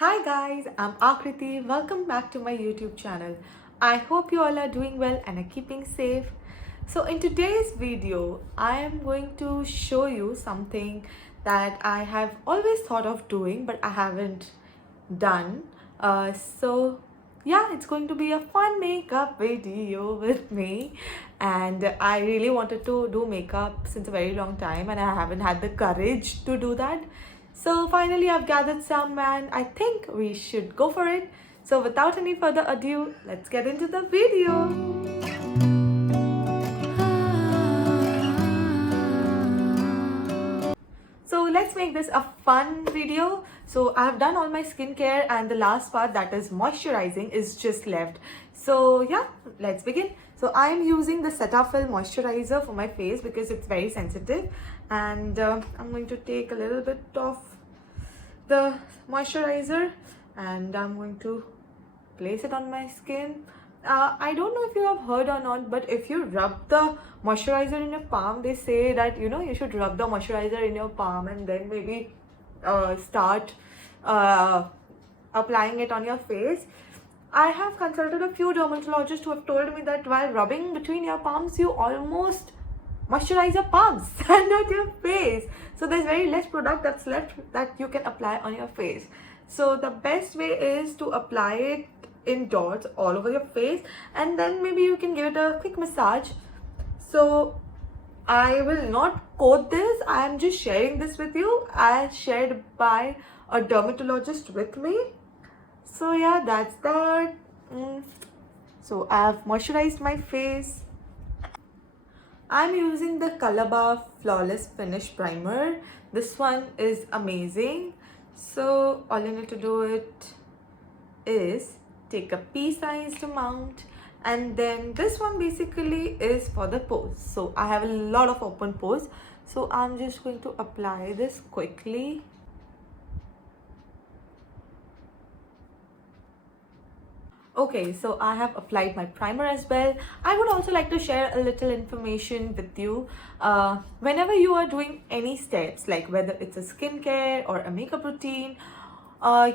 Hi guys, I'm Akriti. Welcome back to my YouTube channel. I hope you all are doing well and are keeping safe. So in today's video, I am going to show you something that I have always thought of doing but I haven't done. So yeah, it's going to be a fun makeup video with me, and I really wanted to do makeup since a very long time and I haven't had the courage to do that. So finally I've gathered some and I think we should go for it. So without any further ado, let's get into the video. So let's make this a fun video. So I've done all my skincare and the last part, that is moisturizing, is just left. So yeah, let's begin. So I'm using the Cetaphil moisturizer for my face because it's very sensitive, and I'm going to take a little bit of the moisturizer and I'm going to place it on my skin. I don't know if you have heard or not, but if you rub the moisturizer in your palm, they say that you should rub the moisturizer in your palm and then maybe start applying it on your face. I have consulted a few dermatologists who have told me that while rubbing between your palms, you almost moisturize your palms and not your face. So there's very less product that's left that you can apply on your face. So the best way is to apply it in dots all over your face, and then maybe you can give it a quick massage. So I will not quote this, I am just sharing this with you as shared by a dermatologist with me. So yeah, that's that. So I have moisturized my face. I'm using the Calabar Flawless Finish Primer. This one is amazing. So all you need to do it is take a pea-sized amount, and then this one basically is for the pores. So I have a lot of open pores, so I'm just going to apply this quickly. Okay, so I have applied my primer as well. I would also like to share a little information with you. Whenever you are doing any steps, like whether it's a skincare or a makeup routine,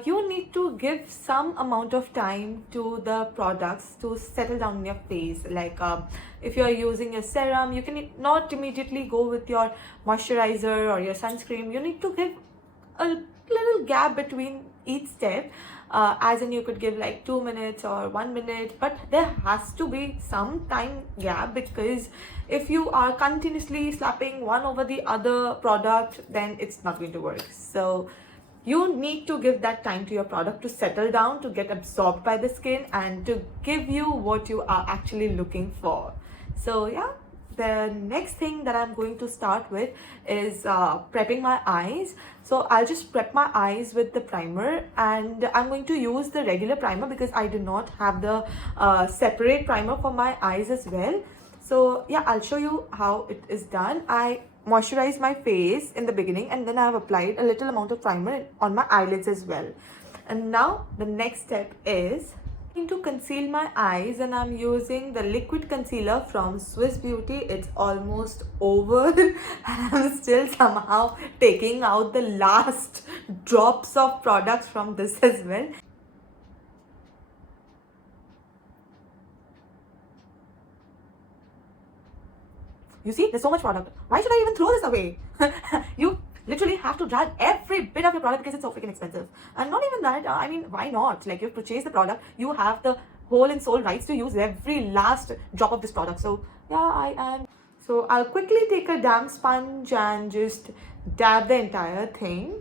you need to give some amount of time to the products to settle down in your face. Like if you're using a serum, you can not immediately go with your moisturizer or your sunscreen. You need to give a little gap between each step, as in you could give like 2 minutes or 1 minute, but there has to be some time gap, because if you are continuously slapping one over the other product, then it's not going to work. So you need to give that time to your product to settle down, to get absorbed by the skin, and to give you what you are actually looking for. So yeah, the next thing that I'm going to start with is prepping my eyes. So I'll just prep my eyes with the primer, and I'm going to use the regular primer because I do not have the separate primer for my eyes as well. So yeah, I'll show you how it is done. I moisturize my face in the beginning, and then I have applied a little amount of primer on my eyelids as well. And now the next step is to conceal my eyes, and I'm using the liquid concealer from Swiss Beauty. It's almost over and I'm still somehow taking out the last drops of products from this as well. You see, there's so much product. Why should I even throw this away? You literally have to drag every bit of your product because it's so freaking expensive. And not even that, I mean, why not? Like, you've purchased the product, you have the whole and sole rights to use every last drop of this product. So yeah, I am. So I'll quickly take a damp sponge and just dab the entire thing.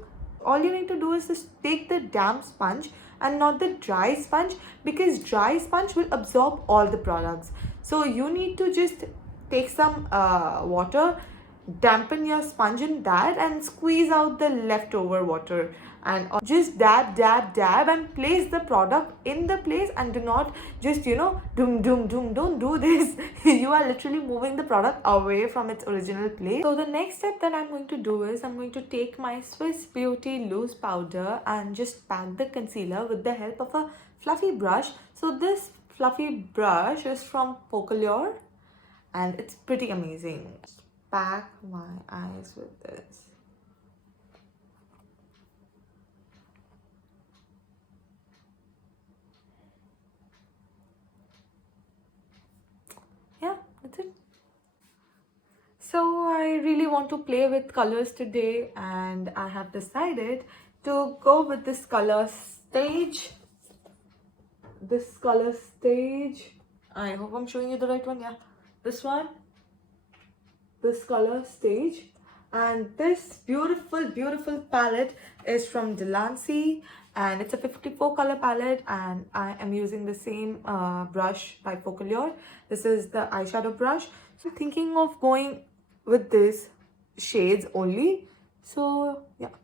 All you need to do is just take the damp sponge and not the dry sponge, because dry sponge will absorb all the products. So you need to just take some water, dampen your sponge in that, and squeeze out the leftover water, and just dab dab dab and place the product in the place, and do not just doom doom doom, don't do this. You are literally moving the product away from its original place. So the next step that I'm going to do is I'm going to take my Swiss Beauty loose powder and just pat the concealer with the help of a fluffy brush. So this fluffy brush is from Pocolure and it's pretty amazing. Pack my eyes with this. really want to play with colors today, and I have decided to go with this color stage. This color stage. I hope I'm showing you the right one. Yeah, this one. This color stage. And this beautiful palette is from Delancey, and it's a 54 color palette, and I am using the same brush by Focallure. This is the eyeshadow brush. So I'm thinking of going with this shades only. So yeah,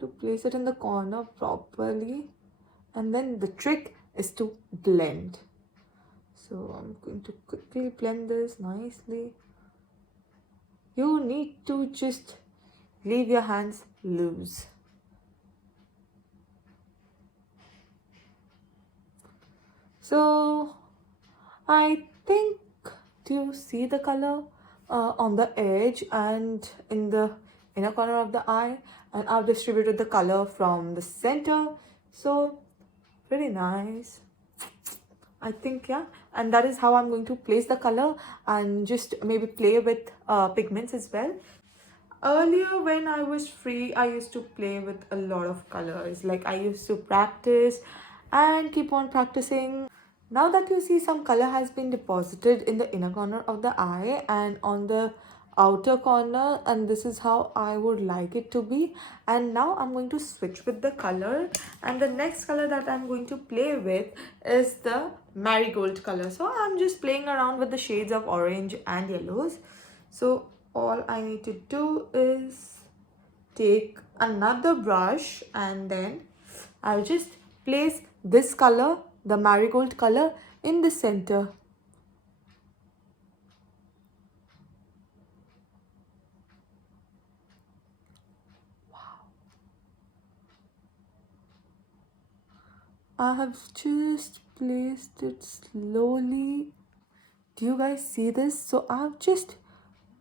to place it in the corner properly, and then the trick is to blend. So I'm going to quickly blend this nicely. You need to just leave your hands loose. So I think, do you see the color on the edge and in the inner corner of the eye? And I've distributed the color from the center. So pretty nice, I think. Yeah, and that is how I'm going to place the color, and just maybe play with pigments as well. Earlier, when I was free, I used to play with a lot of colors. Like, I used to practice and keep on practicing. Now that you see, some color has been deposited in the inner corner of the eye and on the outer corner, and this is how I would like it to be. And now I'm going to switch with the color, and the next color that I'm going to play with is the marigold color. So I'm just playing around with the shades of orange and yellows. So all I need to do is take another brush, and then I'll just place this color, the marigold color, in the center. I have just placed it slowly. Do you guys see this? So I've just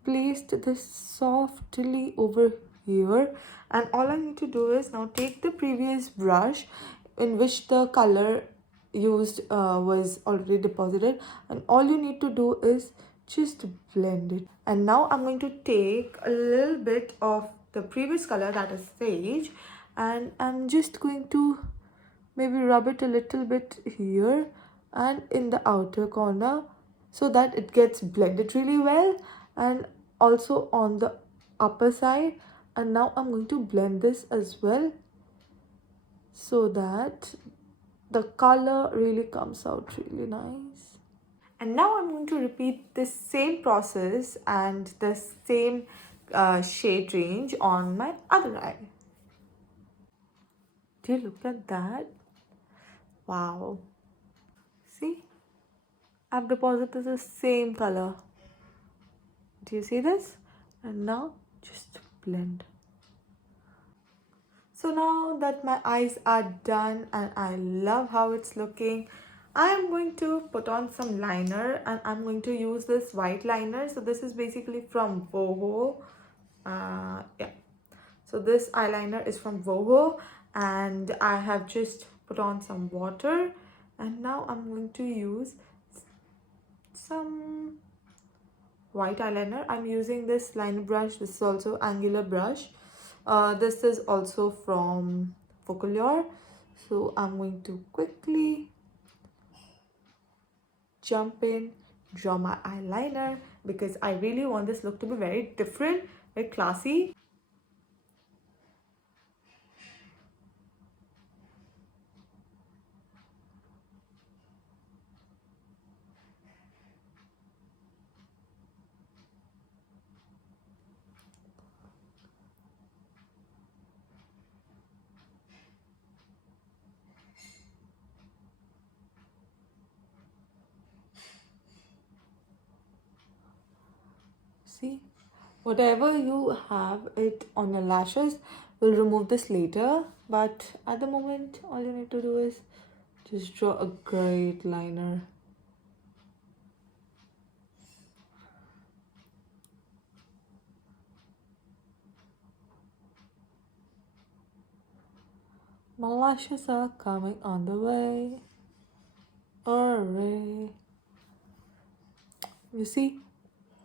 placed this softly over here, and all I need to do is now take the previous brush in which the color used was already deposited, and all you need to do is just blend it. And now I'm going to take a little bit of the previous color, that is sage, and I'm just going to maybe rub it a little bit here and in the outer corner, so that it gets blended really well, and also on the upper side. And now I'm going to blend this as well, so that the color really comes out really nice. And now I'm going to repeat the same process and the same shade range on my other eye. Do you look at that? Wow. See? I've deposited the same color. Do you see this? And now just blend. So now that my eyes are done and I love how it's looking, I am going to put on some liner, and I'm going to use this white liner. So this is basically from Voho. Yeah. So this eyeliner is from Voho, and I have just put on some water, and now I'm going to use some white eyeliner. I'm using this liner brush. This is also angular brush. This is also from Focallure. So I'm going to quickly jump in, draw my eyeliner, because I really want this look to be very different, very classy. See, whatever you have it on your lashes, we'll remove this later, but at the moment all you need to do is just draw a great liner. My lashes are coming on the way. Hooray. You see,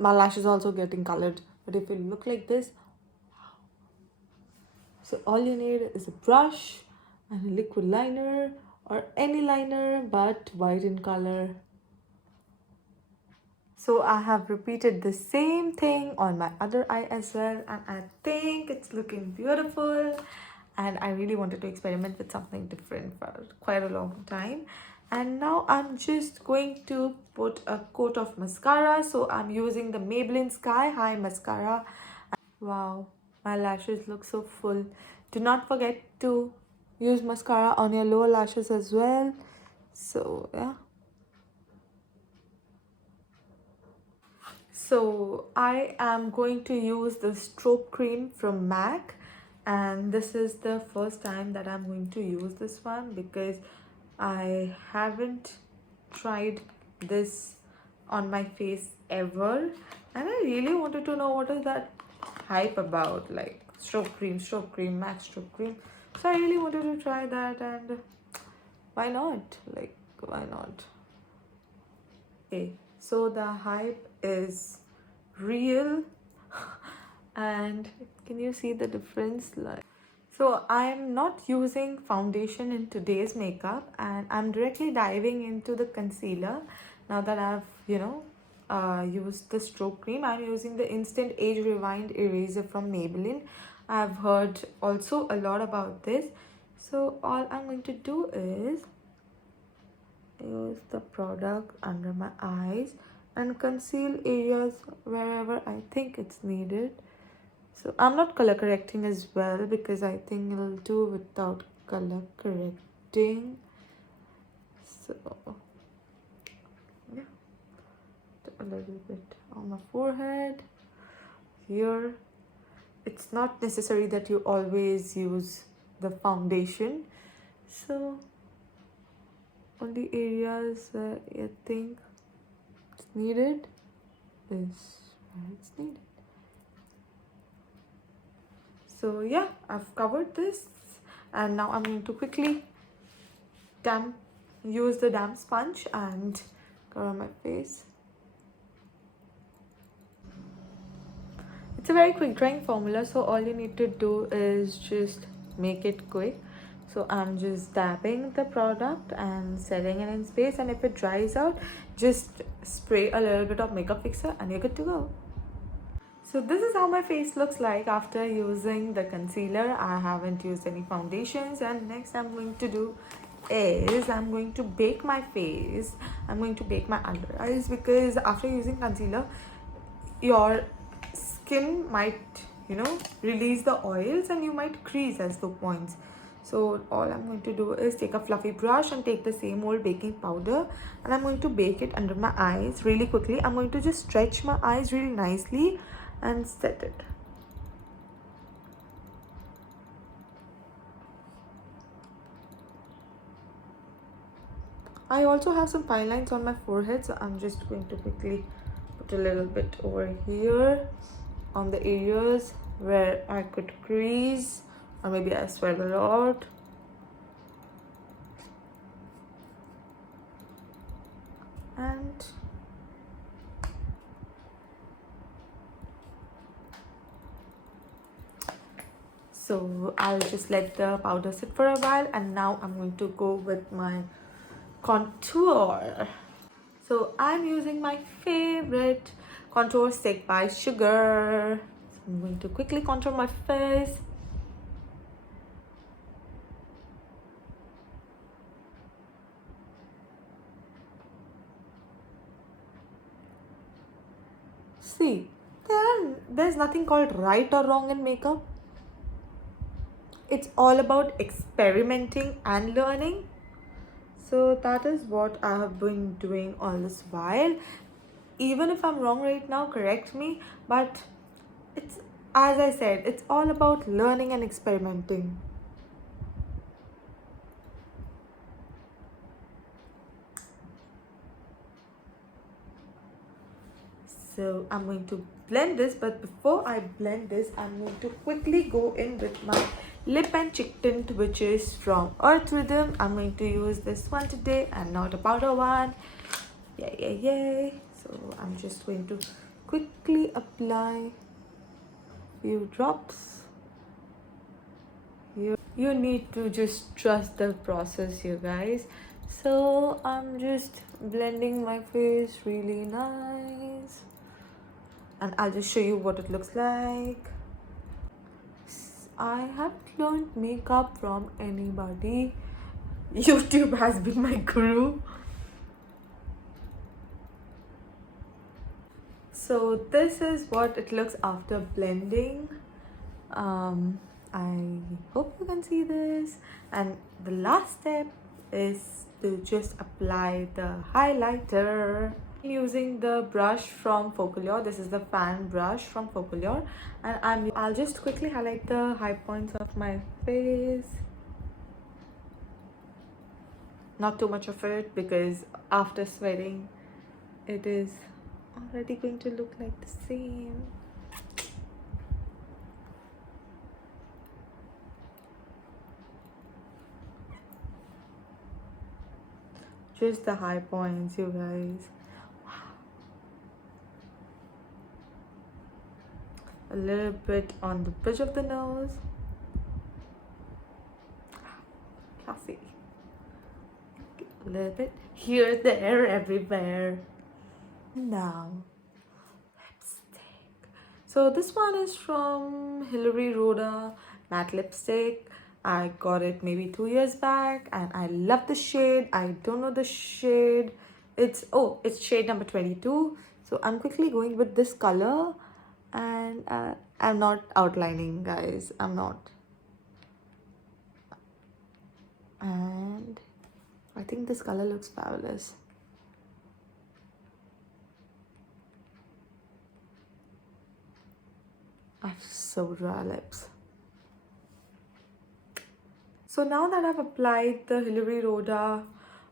my lashes also getting colored. But if you look like this, so all you need is a brush and a liquid liner or any liner but white in color. So I have repeated the same thing on my other eye as well, and I think it's looking beautiful. And I really wanted to experiment with something different for quite a long time. And now I'm just going to put a coat of mascara. So I'm using the Maybelline Sky High Mascara. Wow, my lashes look so full. Do not forget to use mascara on your lower lashes as well. So yeah. So I am going to use the stroke cream from MAC, and this is the first time that I'm going to use this one because I haven't tried this on my face ever, and I really wanted to know what is that hype about, like stroke cream, MAC stroke cream. So I really wanted to try that, and why not? Like, why not? Okay, so the hype is real and can you see the difference? Like, so I'm not using foundation in today's makeup, and I'm directly diving into the concealer. Now that I've used the stroke cream, I'm using the Instant Age Rewind Eraser from Maybelline. I've heard also a lot about this, so all I'm going to do is use the product under my eyes and conceal areas wherever I think it's needed. So I'm not color correcting as well because I think it'll do without color correcting. So yeah, a little bit on my forehead here. It's not necessary that you always use the foundation, so only areas where I think it's needed is where it's needed. So yeah, I've covered this, and now I'm going to quickly use the damp sponge and cover my face. It's a very quick drying formula, so all you need to do is just make it quick. So I'm just dabbing the product and setting it in space, and if it dries out, just spray a little bit of makeup fixer and you're good to go. So this is how my face looks like after using the concealer. I haven't used any foundations, and next I'm going to do is I'm going to bake my face. I'm going to bake my under eyes because after using concealer, your skin might release the oils and you might crease as low points. So all I'm going to do is take a fluffy brush and take the same old baking powder, and I'm going to bake it under my eyes really quickly. I'm going to just stretch my eyes really nicely and set it. I also have some fine lines on my forehead, so I'm just going to quickly put a little bit over here on the areas where I could crease or maybe I sweat a lot. And so I'll just let the powder sit for a while, and now I'm going to go with my contour. So I'm using my favorite contour stick by Sugar. So I'm going to quickly contour my face. See, there's nothing called right or wrong in makeup. It's all about experimenting and learning. So that is what I have been doing all this while. Even if I'm wrong right now, correct me. But it's, as I said, it's all about learning and experimenting. So I'm going to blend this, but before I blend this, I'm going to quickly go in with my lip and cheek tint, which is from Earth Rhythm. I'm going to use this one today and not a powder one. Yay. So I'm just going to quickly apply few drops. You need to just trust the process, you guys. So I'm just blending my face really nice, and I'll just show you what it looks like. I haven't learned makeup from anybody. YouTube has been my guru. So this is what it looks after blending. I hope you can see this. And the last step is to just apply the highlighter. I'm using the brush from Focallure. This is the fan brush from Focallure, and I'll just quickly highlight the high points of my face. Not too much of it, because after sweating it is already going to look like the same. Just the high points, you guys. A little bit on the bridge of the nose. Classy. A little bit here, there, everywhere. Now, lipstick. So this one is from Hilary Rhoda matte lipstick. I got it maybe 2 years back, and I love the shade. I don't know the shade. It's shade number 22. So I'm quickly going with this color, and I'm not outlining, guys. I'm not. And I think this color looks fabulous. I have so dry lips. So now that I've applied the Hilary Rhoda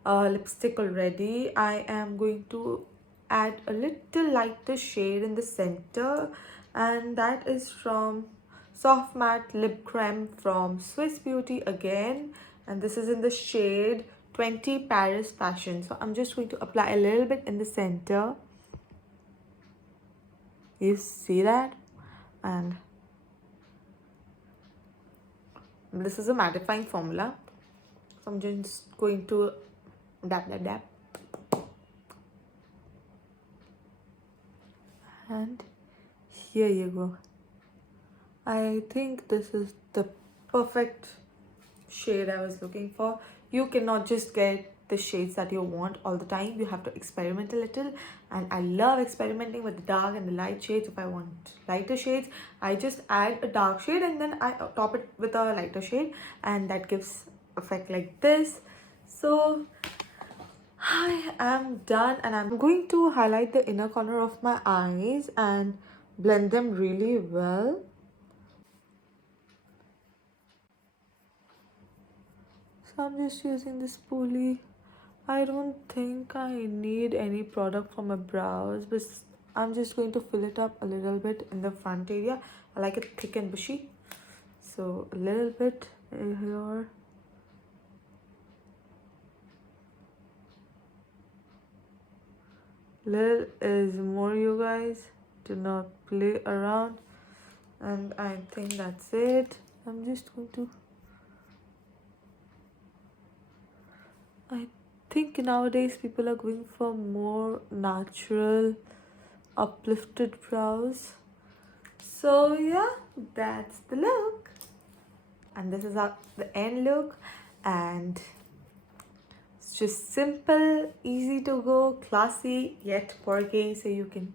lipstick already, I am going to add a little lighter shade in the center, and that is from Soft Matte Lip Creme from Swiss Beauty again, and this is in the shade 20 Paris Fashion. So I'm just going to apply a little bit in the center. You see that? And this is a mattifying formula, so I'm just going to dab. And here you go. I think this is the perfect shade I was looking for. You cannot just get the shades that you want all the time. You have to experiment a little, and I love experimenting with the dark and the light shades. If I want lighter shades, I just add a dark shade and then I top it with a lighter shade, and that gives effect like this. So I am done, and I'm going to highlight the inner corner of my eyes and blend them really well. So I'm just using this spoolie. I don't think I need any product for my brows, but I'm just going to fill it up a little bit in the front area. I like it thick and bushy, so a little bit here. Little is more, you guys. Do not play around. And I think that's it. I'm just going to... I think nowadays people are going for more natural, uplifted brows. So yeah, that's the look. And this is how the end look. And it's just simple, easy to go, classy yet quirky. So you can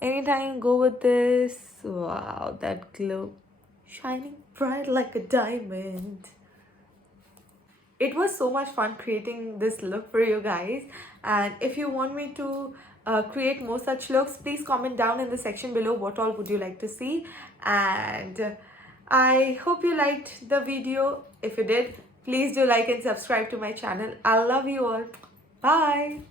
anytime go with this. Wow, that glow, shining bright like a diamond. It was so much fun creating this look for you guys, and if you want me to create more such looks, please comment down in the section below what all would you like to see. And I hope you liked the video. If you did, please do like and subscribe to my channel. I love you all. Bye.